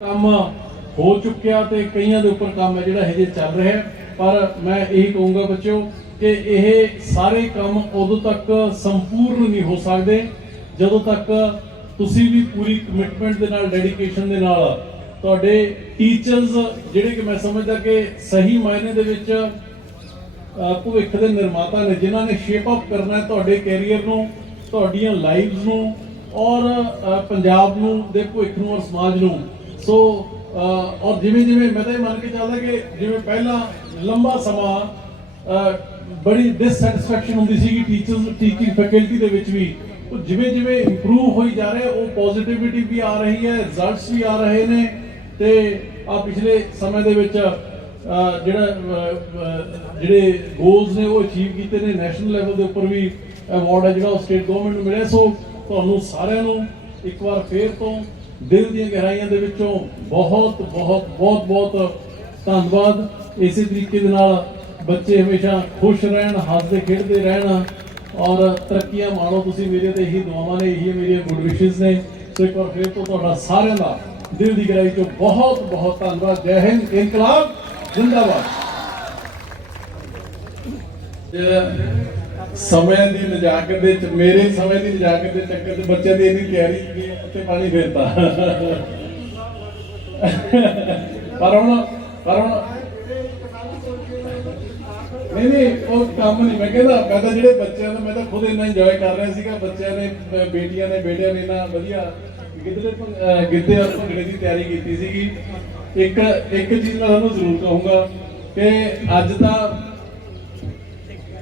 ਕੰਮ ਹੋ ਚੁੱਕਿਆ ਤੇ ਕਈਆਂ ਦੇ ਉੱਪਰ ਕੰਮ ਹੈ ਜਿਹੜਾ ਹਜੇ ਚੱਲ ਰਿਹਾ ਪਰ ਮੈਂ ਇਹੀ ਕਹੂੰਗਾ ਬੱਚਿਓ ਕਿ ਇਹ ਸਾਰੇ ਕੰਮ ਉਦੋਂ ਤੱਕ ਸੰਪੂਰਨ ਨਹੀਂ ਹੋ ਸਕਦੇ ਜਦੋਂ ਤੱਕ ਤੁਸੀਂ ਵੀ ਪੂਰੀ ਕਮਿਟਮੈਂਟ ਦੇ ਨਾਲ ਡੈਡੀਕੇਸ਼ਨ ਦੇ ਨਾਲ ਤੁਹਾਡੇ ਟੀਚਰਸ ਜਿਹੜੇ ਕਿ ਮੈਂ ਸਮਝਦਾ ਕਿ ਸਹੀ ਮਾਇਨੇ ਦੇ ਵਿੱਚ ਭਵਿੱਖ ਦੇ ਨਿਰਮਾਤਾ ਨੇ, ਜਿਨ੍ਹਾਂ ਨੇ ਸ਼ੇਪ ਅਪ ਕਰਨਾ ਹੈ ਤੁਹਾਡੇ ਕੈਰੀਅਰ ਨੂੰ, ਤੁਹਾਡੀਆਂ ਲਾਈਵਸ ਨੂੰ ਔਰ ਪੰਜਾਬ ਨੂੰ, ਦੇ ਭਵਿੱਖ ਨੂੰ ਔਰ ਸਮਾਜ ਨੂੰ ਸੋ ਔਰ ਜਿਵੇਂ ਜਿਵੇਂ ਮੈਂ ਤਾਂ ਇਹ ਮੰਨ ਕੇ ਚੱਲਦਾ ਕਿ ਜਿਵੇਂ ਪਹਿਲਾਂ ਲੰਬਾ ਸਮਾਂ ਬੜੀ ਡਿਸਸੈਟੀਸਫੈਕਸ਼ਨ ਹੁੰਦੀ ਸੀਗੀ ਟੀਚਰਸ ਟੀਚਿੰਗ ਫੈਕਲਟੀ ਦੇ ਵਿੱਚ ਵੀ, ਉਹ ਜਿਵੇਂ ਜਿਵੇਂ ਇੰਪਰੂਵ ਹੋਈ ਜਾ ਰਿਹਾ, ਉਹ ਪੋਜ਼ਿਟਿਵਿਟੀ ਵੀ ਆ ਰਹੀ ਹੈ ਰਿਜ਼ਲਟਸ ਵੀ ਆ ਰਹੇ ਨੇ, ਤੇ ਆ ਪਿਛਲੇ ਸਮੇਂ ਦੇ ਵਿੱਚ ਜਿਹੜਾ ਜਿਹੜੇ ਗੋਲਸ ਨੇ, ਉਹ ਅਚੀਵ ਕੀਤੇ ਨੇ ਨੈਸ਼ਨਲ ਲੈਵਲ ਦੇ ਉੱਪਰ ਵੀ ਅਵਾਰਡ ਹੈ ਜਿਹੜਾ ਉਹ ਸਟੇਟ ਗਵਰਨਮੈਂਟ ਨੂੰ ਮਿਲਿਆ। ਸੋ, ਤੁਹਾਨੂੰ ਸਾਰਿਆਂ ਨੂੰ ਇੱਕ ਵਾਰ ਫੇਰ ਤੋਂ ਦਿਲ ਦੀਆਂ ਗਹਿਰਾਈਆਂ ਦੇ ਵਿੱਚੋਂ ਬਹੁਤ ਬਹੁਤ ਬਹੁਤ ਬਹੁਤ ਧੰਨਵਾਦ। ਇਸੇ ਤਰੀਕੇ ਦੇ ਨਾਲ ਬੱਚੇ ਹਮੇਸ਼ਾ ਖੁਸ਼ ਰਹਿਣ, ਹੱਸਦੇ, ਖੇਡਦੇ ਰਹਿਣ ਔਰ ਤਰੱਕੀਆਂ ਮਾਣੋ ਤੁਸੀਂ ਮੇਰੇ ਤੇ, ਇਹੀ ਦੁਆਵਾਂ ਨੇ, ਇਹੀ ਮੇਰੀਆਂ ਗੁੱਡ ਵਿਸ਼ੇਸ ਨੇ। ਸੋ ਇੱਕ ਵਾਰ ਫੇਰ ਤੋਂ ਤੁਹਾਡਾ ਸਾਰਿਆਂ ਦਾ ਦਿਲ ਦੀ ਗਹਿਰਾਈ ਤੋਂ ਬਹੁਤ ਬਹੁਤ ਧੰਨਵਾਦ। ਜੈ ਹਿੰਦ, ਇਨਕਲਾਬ, ਜ਼ਿੰਦਾਬਾਦ। ਸਮੇਂ ਦੀ ਨਜਾਕਤ ਦੇ ਚ- ਮੇਰੇ ਸਮੇਂ ਦੀ ਨਜਾਕਤ ਦੇ ਚੱਕਰ ਚ ਬੱਚਿਆਂ ਦੀ ਇੰਨੀ ਤਿਆਰੀ ਕੀਤੀ ਉੱਤੇ ਪਾਣੀ ਫੇਰਤਾ। ਪਰ ਹੁਣ ਪਰ ਹੁਣ ਨਹੀਂ ਨਹੀਂ, ਉਹ ਕੰਮ ਨਹੀਂ। ਮੈਂ ਕਹਿੰਦਾ, ਮੈਂ ਤਾਂ ਜਿਹੜੇ ਬੱਚਿਆਂ ਨੂੰ, ਮੈਂ ਤਾਂ ਖੁਦ ਇੰਨਾ ਇੰਜੋਏ ਕਰ ਰਿਹਾ ਸੀਗਾ, ਬੱਚਿਆਂ ਨੇ ਬੇਟੀਆਂ ਨੇ ਬੇਟਿਆਂ ਨੇ ਇੰਨਾ ਵਧੀਆ ਗਿੱਧੇ ਗਿੱਧੇ ਔਰ ਭੰਗੜੇ ਦੀ ਤਿਆਰੀ ਕੀਤੀ ਸੀਗੀ। ਇੱਕ ਇੱਕ ਚੀਜ਼ ਮੈਂ ਤੁਹਾਨੂੰ ਜ਼ਰੂਰ ਕਹੂੰਗਾ ਕਿ ਅੱਜ ਤਾਂ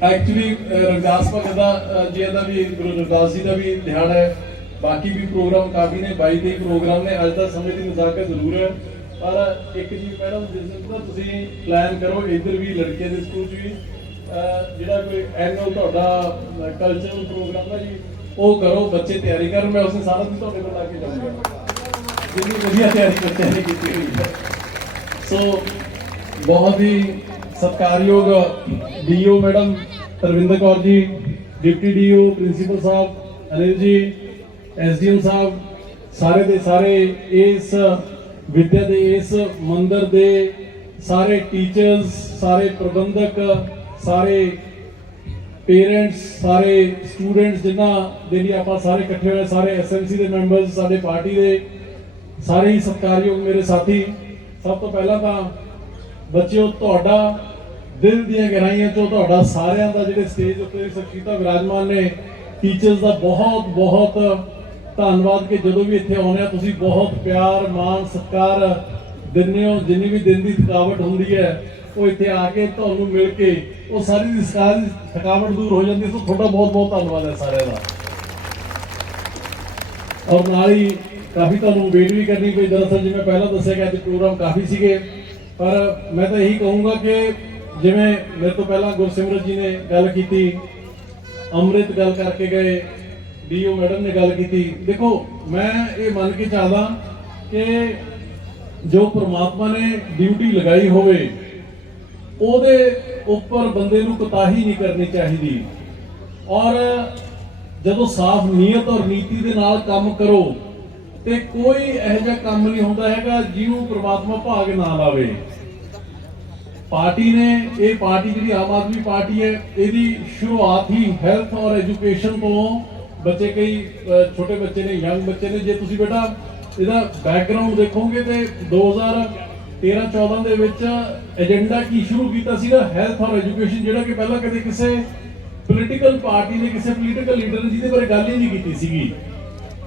ਐਕਚੁਅਲੀ ਰਵਿਦਾਸ ਭਗਤ ਦਾ ਜੀ ਦਾ ਵੀ, ਗੁਰੂ ਰਵਿਦਾਸ ਜੀ ਦਾ ਵੀ ਦਿਹਾੜਾ ਹੈ। ਬਾਕੀ ਵੀ ਪ੍ਰੋਗਰਾਮ ਕਾਫੀ ਨੇ 22 ਦੇ ਪ੍ਰੋਗਰਾਮ ਨੇ। ਅੱਜ ਦਾ ਸਮੇਂ ਦੀ ਨਜ਼ਾਕਤ ਜ਼ਰੂਰ ਹੈ। ਪਰ ਇੱਕ ਜੀ ਮੈਡਮ, ਜਿਸ ਦਾ ਤੁਸੀਂ ਪਲਾਨ ਕਰੋ, ਇੱਧਰ ਵੀ ਲੜਕੀਆਂ ਦੇ ਸਕੂਲ 'ਚ ਵੀ ਜਿਹੜਾ ਕੋਈ ਐਨੂਅਲ ਤੁਹਾਡਾ ਕਲਚਰਲ ਪ੍ਰੋਗਰਾਮ ਹੈ ਜੀ, ਉਹ ਕਰੋ, ਬੱਚੇ ਤਿਆਰੀ ਕਰਨ। ਮੈਂ ਉਸੇ ਸਾਰਾ ਦਿਨ ਤੁਹਾਡੇ ਕੋਲ ਆ ਕੇ ਜਾਊਂਗਾ। ਜਿੰਨੀ ਵਧੀਆ ਤਿਆਰੀ ਬੱਚਿਆਂ ਨੇ ਕੀਤੀ ਹੋਈ ਹੈ। ਸੋ ਬਹੁਤ ਹੀ ਸਤਿਕਾਰਯੋਗ deo madam Tarvinder Kaur ji, deputy DO principal Sahib, Anil ji, SDM ਸਾਹਿਬ, ਸਾਰੇ ਦੇ ਸਾਰੇ ਇਸ ਵਿਦਿਆ ਦੇ, ਇਸ ਮੰਦਰ ਦੇ ਸਾਰੇ ਟੀਚਰਸ, ਸਾਰੇ ਪ੍ਰਬੰਧਕ, ਸਾਰੇ ਪੇਰੈਂਟਸ, ਸਾਰੇ ਸਟੂਡੈਂਟਸ ਜਿਨ੍ਹਾਂ ਦੇ ਲਈ ਆਪਾਂ ਸਾਰੇ ਇਕੱਠੇ ਹੋਏ, ਸਾਰੇ ਐਸਐਮਸੀ ਦੇ ਮੈਂਬਰਸ, ਸਾਡੇ ਪਾਰਟੀ ਦੇ ਸਾਰੇ ਹੀ ਸਤਿਕਾਰਯੋਗ ਮੇਰੇ ਸਾਥੀ। ਸਭ ਤੋਂ ਪਹਿਲਾਂ ਤਾਂ ਬੱਚਿਓ, ਤੁਹਾਡਾ ਦਿਲ ਦੀਆਂ ਗਹਿਰਾਈਆਂ ਚੋਂ ਤੁਹਾਡਾ ਸਾਰਿਆਂ ਦਾ ਜਿਹੜੇ ਸਟੇਜ ਉੱਤੇ ਸ਼ਖਸੀਅਤਾਂ ਵਿਰਾਜਮਾਨ ਨੇ ਟੀਚਰਸ ਦਾ ਬਹੁਤ ਬਹੁਤ ਧੰਨਵਾਦ ਕਿ ਜਦੋਂ ਵੀ ਇੱਥੇ ਆਉਂਦੇ ਆ, ਤੁਸੀਂ ਬਹੁਤ ਪਿਆਰ, ਮਾਣ, ਸਤਿਕਾਰ ਦਿੰਦੇ ਹੋ। ਜਿੰਨੀ ਵੀ ਦਿਨ ਦੀ ਥਕਾਵਟ ਹੁੰਦੀ ਹੈ, ਉਹ ਇੱਥੇ ਆ ਕੇ ਤੁਹਾਨੂੰ ਮਿਲ ਕੇ ਉਹ ਸਾਰੀ ਦੀ ਸਾਰੀ ਥਕਾਵਟ ਦੂਰ ਹੋ ਜਾਂਦੀ ਹੈ। ਸੋ ਤੁਹਾਡਾ ਬਹੁਤ ਬਹੁਤ ਧੰਨਵਾਦ ਹੈ ਸਾਰਿਆਂ ਦਾ। ਔਰ ਨਾਲ ਹੀ ਕਾਫੀ ਤੁਹਾਨੂੰ ਵੇਟ ਵੀ ਕਰਨੀ ਪਈ। ਦਰਅਸਲ ਜਿਵੇਂ ਪਹਿਲਾਂ ਦੱਸਿਆ ਗਿਆ ਕਿ ਪ੍ਰੋਗਰਾਮ ਕਾਫੀ ਸੀਗੇ। ਪਰ ਮੈਂ ਤਾਂ ਇਹੀ ਕਹੂੰਗਾ ਕਿ ਜਿਵੇਂ ਮੇਰੇ ਤੋਂ ਪਹਿਲਾਂ ਗੁਰਸਿਮਰਤ ਜੀ ਨੇ ਗੱਲ ਕੀਤੀ, ਅੰਮ੍ਰਿਤ ਗੱਲ ਕਰਕੇ ਗਏ ਡੀਓ ਮੈਡਮ ਨੇ ਗੱਲ ਕੀਤੀ। ਦੇਖੋ, ਮੈਂ ਇਹ ਮੰਨ ਕੇ ਚੱਲਦਾ ਕਿ ਜੋ ਪ੍ਰਮਾਤਮਾ ਨੇ ਡਿਊਟੀ ਲਗਾਈ ਹੋਵੇ, ਉਹਦੇ ਉੱਪਰ ਬੰਦੇ ਨੂੰ ਕੋਤਾਹੀ ਨਹੀਂ ਕਰਨੀ ਚਾਹੀਦੀ। ਔਰ ਜਦੋਂ ਸਾਫ਼ ਨੀਅਤ ਔਰ ਨੀਤੀ ਦੇ ਨਾਲ ਕੰਮ ਕਰੋ ਤੇ ਕੋਈ ਇਹੋ ਜਿਹਾ ਕੰਮ ਨਹੀਂ ਹੁੰਦਾ ਹੈਗਾ ਜਿਹਨੂੰ ਪ੍ਰਮਾਤਮਾ ਭਾਗ ਨਾ ਲਾਵੇ। ਪਾਰਟੀ ਨੇ, ਇਹ ਪਾਰਟੀ ਜਿਹੜੀ ਆਮ ਆਦਮੀ ਪਾਰਟੀ ਹੈ, ਇਹਦੀ ਸ਼ੁਰੂਆਤ ਹੀ ਹੈਲਥ ਔਰ ਐਜੂਕੇਸ਼ਨ ਤੋਂ ਬੱਚੇ ਕਈ ਛੋਟੇ ਬੱਚੇ ਨੇ ਯੰਗ ਬੱਚੇ ਨੇ। ਜੇ ਤੁਸੀਂ ਬੇਟਾ ਇਹਦਾ ਬੈਕਗ੍ਰਾਉਂਡ ਦੇਖੋਗੇ ਤੇ 2013 14 ਦੇ ਵਿੱਚ ਏਜੰਡਾ ਕੀ ਸ਼ੁਰੂ ਕੀਤਾ ਸੀਗਾ? ਹੈਲਥ ਔਰ ਐਜੂਕੇਸ਼ਨ ਜਿਹੜਾ ਕਿ ਪਹਿਲਾਂ ਕਦੇ ਕਿਸੇ ਪੋਲੀਟੀਕਲ ਪਾਰਟੀ ਨੇ ਕਿਸੇ ਪੋਲੀਟੀਕਲ ਲੀਡਰ ਨੇ ਜਿਹਦੇ ਬਾਰੇ ਗੱਲ ਹੀ ਨਹੀਂ ਕੀਤੀ ਸੀਗੀ।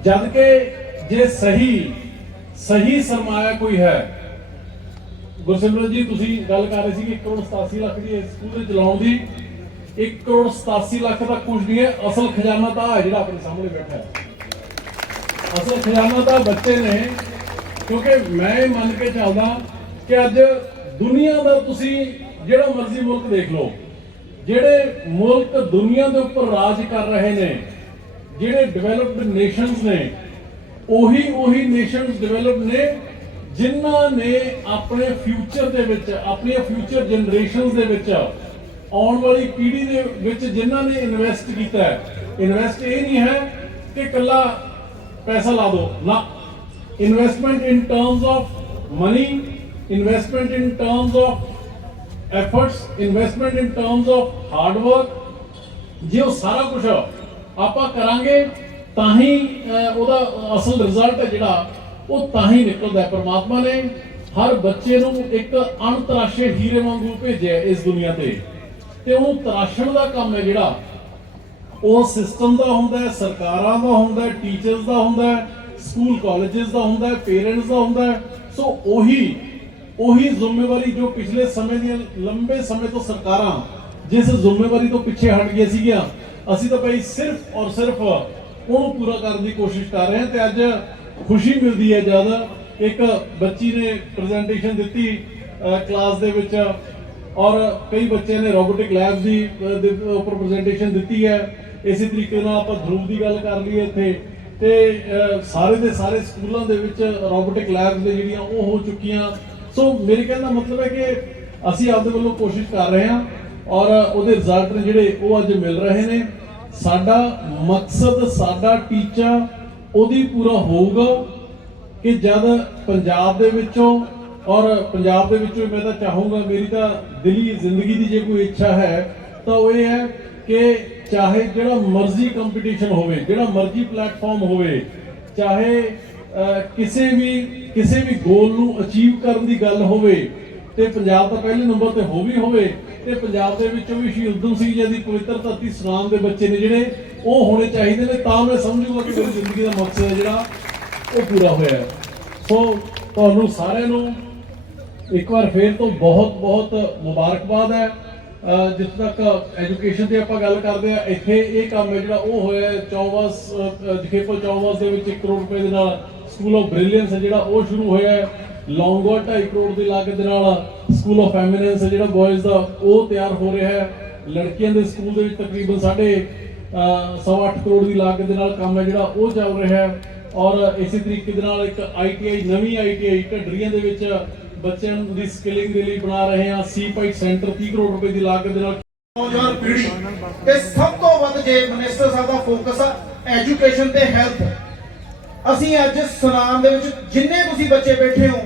ਜਦ ਕਿ ਜੇ ਸਹੀ ਸਹੀ ਸਰਮਾਇਆ ਕੋਈ ਹੈ? ਗੁਰਸਿਮਰਤ ਜੀ, ਤੁਸੀਂ ਗੱਲ ਕਰ ਰਹੇ ਸੀ ਕਿ 1 ਕਰੋੜ 87 ਲੱਖ ਦੀ ਇਸ ਸਕੂਲ ਦੇ ਚਲਾਉਣ ਦੀ। 1 ਕਰੋੜ 87 ਲੱਖ ਦਾ ਕੁਝ ਨਹੀਂ ਹੈ। ਅਸਲ ਖਜ਼ਾਨਾ ਤਾਂ ਹੈ ਜਿਹੜਾ ਆਪਣੇ ਸਾਹਮਣੇ ਬੈਠਾ ਹੈ। ਅਸਲ ਖਜ਼ਾਨਾ ਤਾਂ ਬੱਚੇ ਨੇ, ਕਿਉਂਕਿ ਮੈਂ ਇਹ ਮੰਨ ਕੇ ਚੱਲਦਾ ਕਿ ਅੱਜ ਦੁਨੀਆ ਦਾ ਤੁਸੀਂ ਜਿਹੜਾ ਮਰਜ਼ੀ ਮੁਲਕ ਦੇਖ ਲਓ, ਜਿਹੜੇ ਮੁਲਕ ਦੁਨੀਆ ਦੇ ਉੱਪਰ ਰਾਜ ਕਰ ਰਹੇ ਨੇ, ਜਿਹੜੇ ਡਿਵੈਲਪਡ ਨੇਸ਼ਨਸ ਨੇ ਉਹੀ ਉਹੀ ਨੇਸ਼ਨਸ ਡਿਵੈਲਪ ਨੇ ਜਿਨ੍ਹਾਂ ਨੇ ਆਪਣੇ ਫਿਊਚਰ ਦੇ ਵਿੱਚ ਆਪਣੀਆਂ ਫਿਊਚਰ ਜਨਰੇਸ਼ਨਸ ਦੇ ਵਿੱਚ ਆਉਣ ਵਾਲੀ ਪੀੜ੍ਹੀ ਦੇ ਵਿੱਚ ਜਿਨ੍ਹਾਂ ਨੇ ਇਨਵੈਸਟ ਕੀਤਾ ਹੈ। ਇਨਵੈਸਟ ਇਹ ਨਹੀਂ ਹੈ ਕਿ ਕੱਲਾ ਪੈਸਾ ਲਾ ਦੋ ਨਾ। Investment in terms of money investment in terms of efforts investment in terms of hard work, ਜੇ ਉਹ ਸਾਰਾ ਕੁਝ ਆਪਾਂ ਕਰਾਂਗੇ ਤਾਂ ਹੀ ਉਹਦਾ ਅਸਲ ਰਿਜ਼ਲਟ ਹੈ ਜਿਹੜਾ, ਉਹ ਤਾਂ ਹੀ ਨਿਕਲਦਾ ਹੈ। ਪਰਮਾਤਮਾ ਨੇ ਹਰ ਬੱਚੇ ਨੂੰ ਇੱਕ ਅਣਤਰਾਸ਼ੇ ਹੀਰੇ ਵਾਂਗੂ ਭੇਜਿਆ ਇਸ ਦੁਨੀਆ ਤੇ। ਤੇ ਉਹਨੂੰ ਤਰਾਸ਼ਣ ਦਾ ਕੰਮ ਹੈ ਜਿਹੜਾ, ਉਹ ਸਿਸਟਮ ਦਾ ਹੁੰਦਾ ਹੈ, ਸਰਕਾਰਾਂ ਦਾ ਹੁੰਦਾ ਹੈ ਟੀਚਰਸ ਦਾ ਹੁੰਦਾ ਹੈ ਸਕੂਲ ਕਾਲਜਸ ਦਾ ਹੁੰਦਾ ਹੈ ਪੇਰੈਂਟਸ ਦਾ ਹੁੰਦਾ ਹੈ। ਸੋ ਉਹੀ ਉਹੀ ਜ਼ਿੰਮੇਵਾਰੀ ਜੋ ਪਿਛਲੇ ਸਮੇਂ ਦੀਆਂ, ਲੰਬੇ ਸਮੇਂ ਤੋਂ ਸਰਕਾਰਾਂ ਜਿਸ ਜ਼ਿੰਮੇਵਾਰੀ ਤੋਂ ਪਿੱਛੇ ਹਟ ਗਈਆਂ ਸੀਗੀਆਂ, ਅਸੀਂ ਤਾਂ ਭਾਈ ਸਿਰਫ ਔਰ ਸਿਰਫ ਉਹਨੂੰ ਪੂਰਾ ਕਰਨ ਦੀ ਕੋਸ਼ਿਸ਼ ਕਰ ਰਹੇ ਹਾਂ ਤੇ ਅੱਜ ਖੁਸ਼ੀ ਮਿਲਦੀ ਹੈ ਜਦ ਇੱਕ ਬੱਚੀ ਨੇ ਪ੍ਰੈਜੈਂਟੇਸ਼ਨ ਦਿੱਤੀ ਕਲਾਸ ਦੇ ਵਿੱਚ ਔਰ ਕਈ ਬੱਚਿਆਂ ਨੇ ਰੋਬੋਟਿਕ ਲੈਬ ਦੀ ਉੱਪਰ ਪ੍ਰੈਜੈਂਟੇਸ਼ਨ ਦਿੱਤੀ ਹੈ। ਇਸੇ ਤਰੀਕੇ ਨਾਲ ਆਪਾਂ ਧਰੂਵ ਦੀ ਗੱਲ ਕਰ ਲਈਏ ਇੱਥੇ। ਤੇ ਸਾਰੇ ਦੇ ਸਾਰੇ ਸਕੂਲਾਂ ਦੇ ਵਿੱਚ ਰੋਬੋਟਿਕ ਲੈਬਸ ਦੇ ਜਿਹੜੀਆਂ ਉਹ ਹੋ ਚੁੱਕੀਆਂ। ਸੋ ਮੇਰੇ ਕਹਿਣ ਦਾ ਮਤਲਬ ਹੈ ਕਿ ਅਸੀਂ ਆਪਦੇ ਵੱਲੋਂ ਕੋਸ਼ਿਸ਼ ਕਰ ਰਹੇ ਹਾਂ ਔਰ ਉਹਦੇ ਰਿਜ਼ਲਟ ਨੇ ਜਿਹੜੇ ਉਹ ਅੱਜ ਮਿਲ ਰਹੇ ਨੇ। ਸਾਡਾ ਮਕਸਦ, ਸਾਡਾ ਟੀਚਾ ਉਹਦੀ ਪੂਰਾ ਹੋਊਗਾ ਕਿ ਜਦ ਪੰਜਾਬ ਦੇ ਵਿੱਚੋਂ ਔਰ ਪੰਜਾਬ ਦੇ ਵਿੱਚੋਂ ਮੈਂ ਤਾਂ ਚਾਹੂੰਗਾ, ਮੇਰੀ ਤਾਂ ਦਿਲੀ ਜ਼ਿੰਦਗੀ ਦੀ ਜੇ ਕੋਈ ਇੱਛਾ ਹੈ, ਤਾਂ ਉਹ ਇਹ ਹੈ ਕਿ ਚਾਹੇ ਜਿਹੜਾ ਮਰਜ਼ੀ ਕੰਪੀਟੀਸ਼ਨ ਹੋਵੇ, ਜਿਹੜਾ ਮਰਜ਼ੀ ਪਲੇਟਫਾਰਮ ਹੋਵੇ, ਚਾਹੇ ਕਿਸੇ ਵੀ ਕਿਸੇ ਵੀ ਗੋਲ ਨੂੰ ਅਚੀਵ ਕਰਨ ਦੀ ਗੱਲ ਹੋਵੇ, ਤੇ ਪੰਜਾਬ ਤਾਂ ਪਹਿਲੇ ਨੰਬਰ ਤੇ ਹੋ ਵੀ ਹੋਵੇ ਤੇ ਪੰਜਾਬ ਦੇ ਵਿੱਚੋਂ ਵੀ ਸ਼ਹੀਦ ਊਧਮ ਸਿੰਘ ਜੀ ਦੀ ਪਵਿੱਤਰ ਧਰਤੀ ਸੁਨਾਮ ਦੇ ਬੱਚੇ ਨੇ ਜਿਹੜੇ, ਉਹ ਹੋਣੇ ਚਾਹੀਦੇ ਨੇ, ਤਾਂ ਮੈਂ ਸਮਝੂਗਾ ਕਿ ਮੇਰੀ ਜ਼ਿੰਦਗੀ ਦਾ ਮਕਸਦ ਹੈ ਜਿਹੜਾ, ਉਹ ਪੂਰਾ ਹੋਇਆ ਹੈ। ਸੋ, ਤੁਹਾਨੂੰ ਸਾਰਿਆਂ ਨੂੰ ਇੱਕ ਵਾਰ ਫੇਰ ਤੋਂ ਬਹੁਤ ਬਹੁਤ ਮੁਬਾਰਕਬਾਦ ਹੈ। ਅਹ ਜਿੱਥੇ ਤੱਕ ਐਜੂਕੇਸ਼ਨ ਦੀ ਆਪਾਂ ਗੱਲ ਕਰਦੇ ਆ ਇੱਥੇ ਇਹ ਕੰਮ ਹੈ ਜਿਹੜਾ ਉਹ ਹੋਇਆ ਹੈ, ਚੌਵਸ ਜਖੇਪਲ ਚੌਵਸ ਦੇ ਵਿੱਚ 1 ਕਰੋੜ ਰੁਪਏ ਦੇ ਨਾਲ ਸਕੂਲ ਆਫ ਬ੍ਰਿਲੀਅੰਸ ਹੈ ਜਿਹੜਾ ਉਹ ਸ਼ੁਰੂ ਹੋਇਆ ਹੈ। ਲੌਂਗੋ 2.5 ਕਰੋੜ ਦੀ ਲਾਗਤ ਦੇ ਨਾਲ ਸਕੂਲ ਆਫ ਐਮੀਨੈਂਸ ਜਿਹੜਾ ਬॉयਜ਼ ਦਾ ਉਹ ਤਿਆਰ ਹੋ ਰਿਹਾ ਹੈ। ਲੜਕੀਆਂ ਦੇ ਸਕੂਲ ਦੇ ਵਿੱਚ ਤਕਰੀਬਨ ਸਾਡੇ ਸਵਾ ਅੱਠ ਕਰੋੜ ਦੀ ਲਾਗਤ ਦੇ ਨਾਲ ਕੰਮ ਹੈ ਜਿਹੜਾ, ਉਹ ਚੱਲ ਰਿਹਾ ਹੈ। ਔਰ ਇਸੇ ਤਰੀਕੇ ਦੇ ਨਾਲ ਇੱਕ ਆਈਟੀਆਈ ਨਵੀਂ ਆਈਟੀਆਈ ਢੱਡਰੀਆਂ ਦੇ ਵਿੱਚ ਬੱਚਿਆਂ ਦੀ ਸਕਿਲਿੰਗ ਦੇ ਲਈ ਬਣਾ ਰਹੇ ਹਾਂ। ਸੀ ਸੈਂਟਰ 30 ਕਰੋੜ ਰੁਪਏ ਦੀ ਲਾਗਤ ਦੇ ਨਾਲ ਨੌਜਵਾਨ ਪੀੜ੍ਹੀ ਤੇ ਸਭ ਤੋਂ ਵੱਧ ਜੇ ਮਿਨਿਸਟਰ ਸਾਹਿਬ ਦਾ ਫੋਕਸ ਆ ਐਜੂਕੇਸ਼ਨ ਤੇ ਹੈਲਥ ਅਸੀਂ ਅੱਜ ਸੁਨਾਮ ਦੇ ਵਿੱਚ ਜਿੰਨੇ ਤੁਸੀਂ ਬੱਚੇ ਬੈਠੇ ਹੋ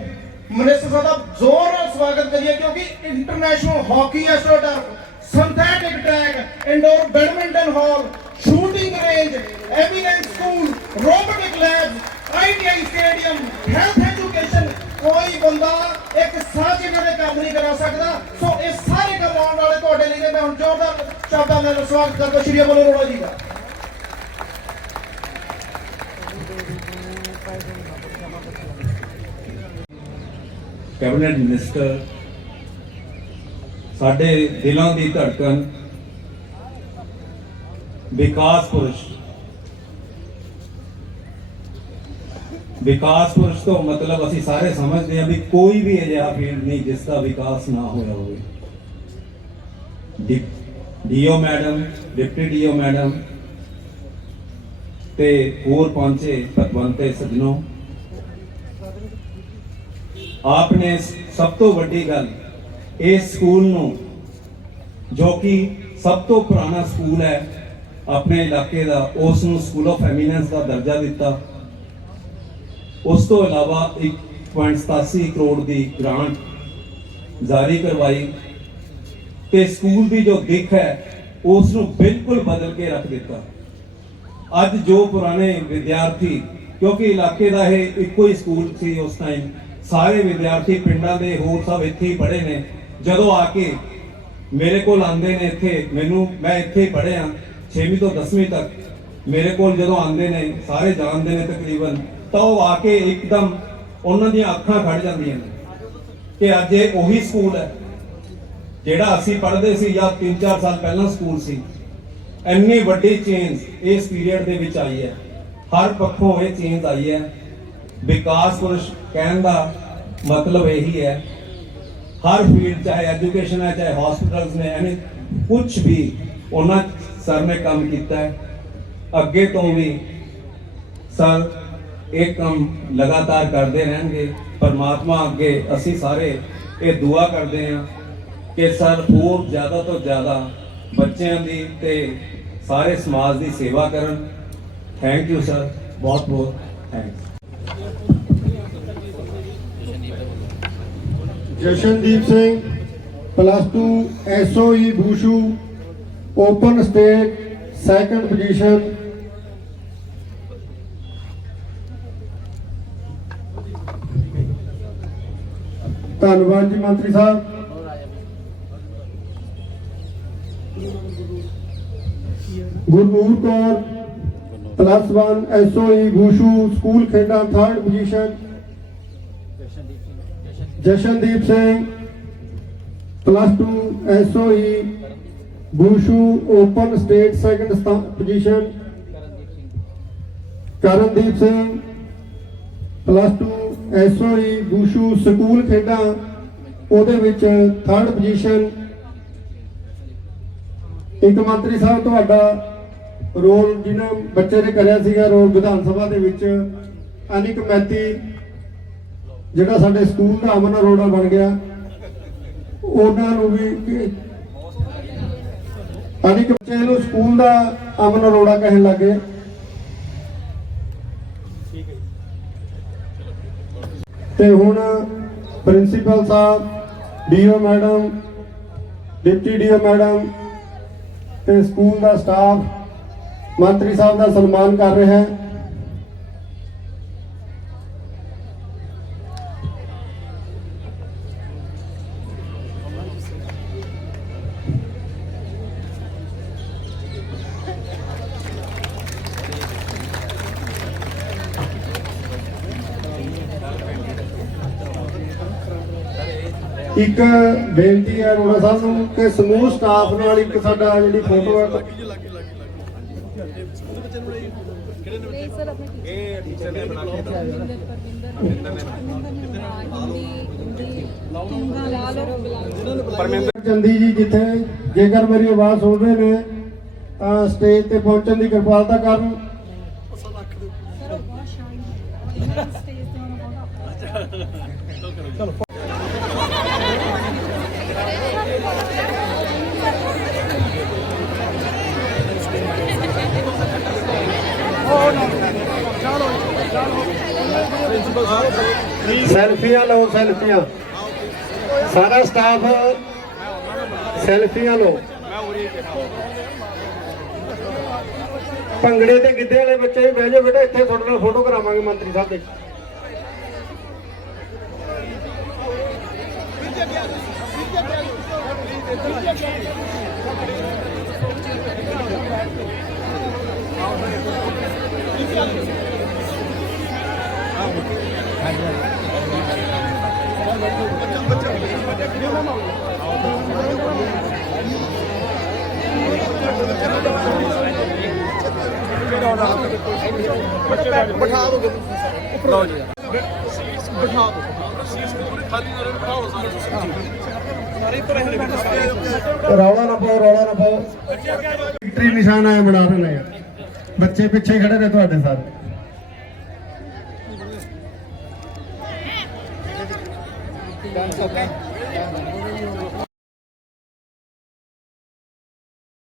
ਮਿਨਿਸਟਰ ਦਾ ਜ਼ੋਰ ਨਾਲ ਸਵਾਗਤ ਕਰੀਏ ਕਿਉਂਕਿ international hockey astroturf synthetic track indoor badminton hall shooting range eminence school robotic lab ITI stadium health education ਕੋਈ ਬੰਦਾ ਇੱਕ ਸਾਹ ਜਗ੍ਹਾ ਤੇ ਕੰਮ ਨਹੀਂ ਕਰਾ ਸਕਦਾ। ਸੋ ਇਹ ਸਾਰੇ ਕੰਮ ਆਉਣ ਵਾਲੇ ਤੁਹਾਡੇ ਲਈ ਨੇ। ਮੈਂ ਹੁਣ ਜ਼ੋਰਦਾਰ ਸ਼ਬਦਾਂ ਨਾਲ ਸਵਾਗਤ ਕਰਦਾ। ਸ਼੍ਰੀ ਅਮਲ ਅਰੋੜਾ ਜੀ ਦਾ। ਕੈਬਨਿਟ ਮਿਨਿਸਟਰ, ਸਾਡੇ ਦਿਲਾਂ ਦੀ ਧੜਕਨ ਵਿਕਾਸ ਪੁਰਸ਼। ਵਿਕਾਸ ਪੁਰਸ਼ ਤੋਂ ਮਤਲਬ ਅਸੀਂ ਸਾਰੇ ਸਮਝਦੇ ਹਾਂ ਵੀ ਕੋਈ ਵੀ ਅਜਿਹਾ ਫੀਲਡ ਨਹੀਂ ਜਿਸ ਦਾ ਵਿਕਾਸ ਨਾ ਹੋਇਆ ਹੋਵੇ। DO madam, deputy DO madam ਤੇ ਹੋਰ ਪਹੁੰਚੇ ਪਤਵੰਤੇ ਸਜਣੋ ਆਪ ਨੇ ਸਭ ਤੋਂ ਵੱਡੀ ਗੱਲ ਇਸ ਸਕੂਲ ਨੂੰ, ਜੋ ਕਿ ਸਭ ਤੋਂ ਪੁਰਾਣਾ ਸਕੂਲ ਹੈ, ਆਪਣੇ ਇਲਾਕੇ ਦਾ, ਉਸ ਨੂੰ ਸਕੂਲ ਆਫ ਐਮੀਨੈਂਸ ਦਾ ਦਰਜਾ ਦਿੱਤਾ। ਉਸ ਤੋਂ ਇਲਾਵਾ 1.87 ਕਰੋੜ ਦੀ ਗ੍ਰਾਂਟ ਜਾਰੀ ਕਰਵਾਈ ਤੇ ਸਕੂਲ ਦੀ ਜੋ ਦਿੱਖ ਹੈ, ਉਸ ਨੂੰ ਬਿਲਕੁਲ ਬਦਲ ਕੇ ਰੱਖ ਦਿੱਤਾ। ਅੱਜ ਜੋ ਪੁਰਾਣੇ ਵਿਦਿਆਰਥੀ, ਕਿਉਂਕਿ ਇਲਾਕੇ ਦਾ ਇਹ ਇੱਕੋ ਹੀ ਸਕੂਲ ਸੀ ਉਸ ਟਾਈਮ ਸਾਰੇ ਵਿਦਿਆਰਥੀ ਪਿੰਡਾਂ ਦੇ ਹੋਰ ਸਭ ਇੱਥੇ ਹੀ ਪੜ੍ਹੇ ਨੇ। ਜਦੋਂ ਆ ਕੇ ਮੇਰੇ ਕੋਲ ਆਉਂਦੇ ਨੇ ਇੱਥੇ, ਮੈਨੂੰ, ਮੈਂ ਇੱਥੇ ਹੀ ਪੜ੍ਹਿਆ 6ਵੀਂ ਤੋਂ 10ਵੀਂ ਤੱਕ। ਮੇਰੇ ਕੋਲ ਜਦੋਂ ਆਉਂਦੇ ਨੇ, ਸਾਰੇ ਜਾਣਦੇ ਨੇ ਤਕਰੀਬਨ, ਤਾਂ ਉਹ ਆ ਕੇ ਇੱਕਦਮ ਉਹਨਾਂ ਦੀਆਂ ਅੱਖਾਂ ਖੜ ਜਾਂਦੀਆਂ ਨੇ ਕਿ ਅੱਜ ਇਹ ਉਹੀ ਸਕੂਲ ਹੈ, ਜਿਹੜਾ ਅਸੀਂ ਪੜ੍ਹਦੇ ਸੀ ਜਾਂ 3-4 ਸਾਲ ਪਹਿਲਾਂ ਸਕੂਲ ਸੀ। ਇੰਨੀ ਵੱਡੀ ਚੇਂਜ ਇਸ ਪੀਰੀਅਡ ਦੇ ਵਿੱਚ ਆਈ ਹੈ। ਹਰ ਪੱਖੋਂ ਇਹ ਚੇਂਜ ਆਈ ਹੈ। ਵਿਕਾਸ ਪੁਰਸ਼ ਕਹਿਣ ਦਾ ਮਤਲਬ ਇਹੀ ਹੈ। ਹਰ ਫੀਲਡ ਚਾਹੇ ਐਜੂਕੇਸ਼ਨ ਹੈ, ਚਾਹੇ ਹਸਪੀਟਲਸ ਨੇ ਐਨੀ ਕੁਝ ਵੀ ਉਹਨਾਂ ਸਰ ਨੇ ਕੰਮ ਕੀਤਾ ਹੈ। ਅੱਗੇ ਤੋਂ ਵੀ ਸਰ ਇਹ ਕੰਮ ਲਗਾਤਾਰ ਕਰਦੇ ਰਹਿਣਗੇ। ਪਰਮਾਤਮਾ ਅੱਗੇ ਅਸੀਂ ਸਾਰੇ ਇਹ ਦੁਆ ਕਰਦੇ ਹਾਂ ਕਿ ਸਰ ਹੋਰ ਜ਼ਿਆਦਾ ਤੋਂ ਜ਼ਿਆਦਾ ਬੱਚਿਆਂ ਦੀ ਤੇ ਸਾਰੇ ਸਮਾਜ ਦੀ ਸੇਵਾ ਕਰਨ। ਥੈਂਕ ਯੂ ਸਰ ਬਹੁਤ ਬਹੁਤ thanks Jashandeep Singh plus 2 SOE ਬੂਸ਼ੂ open state second position ਧੰਨਵਾਦ ਜੀ ਮੰਤਰੀ ਸਾਹਿਬ Gurnoor Kaur plus 1 SOE ਬੂਸ਼ੂ school ਖੇਡਾਂ third position Jashandeep Singh plus 2 SOE ਬੂਸ਼ੂ open state second position Karandeep Singh plus 2 SOE ਬੂਸ਼ੂ, school ਖੇਡਾਂ, ਉਹਦੇ ਵਿੱਚ ਥਰਡ ਪੋਜੀਸ਼ਨ ਇੱਕ ਮੰਤਰੀ ਸਾਹਿਬ, ਤੁਹਾਡਾ ਰੋਲ ਜਿਹਨਾਂ ਬੱਚੇ ਨੇ ਕਰਿਆ ਸੀਗਾ, ਰੋਲ ਵਿਧਾਨ ਸਭਾ ਦੇ ਵਿੱਚ, ਅਨਿਕ ਮੈਤੀ ਜਿਹੜਾ ਸਾਡੇ ਸਕੂਲ ਦਾ ਅਮਨ ਅਰੋੜਾ ਬਣ ਗਿਆ, ਉਹਨਾਂ ਨੂੰ ਵੀ ਅਨਿਕ ਬੱਚੇ ਨੂੰ ਸਕੂਲ ਦਾ ਅਮਨ ਅਰੋੜਾ ਕਹਿਣ ਲੱਗੇ। ਤੇ ਹੁਣ principal Sahib, DO madam, deputy DO madam ਤੇ ਸਕੂਲ ਦਾ ਸਟਾਫ ਮੰਤਰੀ ਸਾਹਿਬ ਦਾ ਸਨਮਾਨ ਕਰ ਰਿਹਾ ਹੈ। ਇੱਕ ਬੇਨਤੀ ਹੈ ਰੋੜਾ ਸਾਹਿਬ ਨੂੰ ਕਿ ਸਮੂਹ ਸਟਾਫ ਨਾਲ ਇੱਕ ਸਾਡਾ ਜਿਹੜੀ ਫੋਟੋ ਹੈ ਇਹ ਟੀਚਰ ਨੇ ਬਣਾ ਕੇ ਲਓ। ਚੰਦੀ ਜੀ ਜਿੱਥੇ ਜੇਕਰ ਮੇਰੀ ਆਵਾਜ਼ ਸੁਣ ਰਹੇ ਨੇ ਤਾਂ ਸਟੇਜ ਤੇ ਪਹੁੰਚਣ ਦੀ ਕਿਰਪਾਲਤਾ ਕਰਨ ਸਰ ਉਹ ਬਹੁਤ ਸ਼ਾਈਨ ਹੈ ਸਟੇਜ ਤੇ ਉਹਨਾਂ ਬਹੁਤ ਸੈਲਫੀਆਂ ਲਓ, ਸੈਲਫੀਆਂ। ਸਾਰਾ ਸਟਾਫ ਸੈਲਫੀਆਂ ਲਓ। ਭੰਗੜੇ ਤੇ ਗਿੱਧੇ ਵਾਲੇ ਬੱਚੇ ਵੀ ਬਹਿ ਜਾਓ ਬੇਟਾ, ਇੱਥੇ ਤੁਹਾਡੇ ਨਾਲ ਫੋਟੋ ਕਰਾਵਾਂਗੇ ਮੰਤਰੀ ਸਾਹਿਬ ਦੇ। ਰੌਲਾ ਨਾ ਪਾਓ ਰੌਲਾ ਨਾ ਪਾਓ। ਵਿਕਟਰੀ ਨਿਸ਼ਾਨ ਆਇਆ ਬਣਾ ਰਹੇ ਨੇ ਬੱਚੇ ਪਿੱਛੇ ਖੜੇ ਨੇ ਤੁਹਾਡੇ ਸਾਰੇ। okay.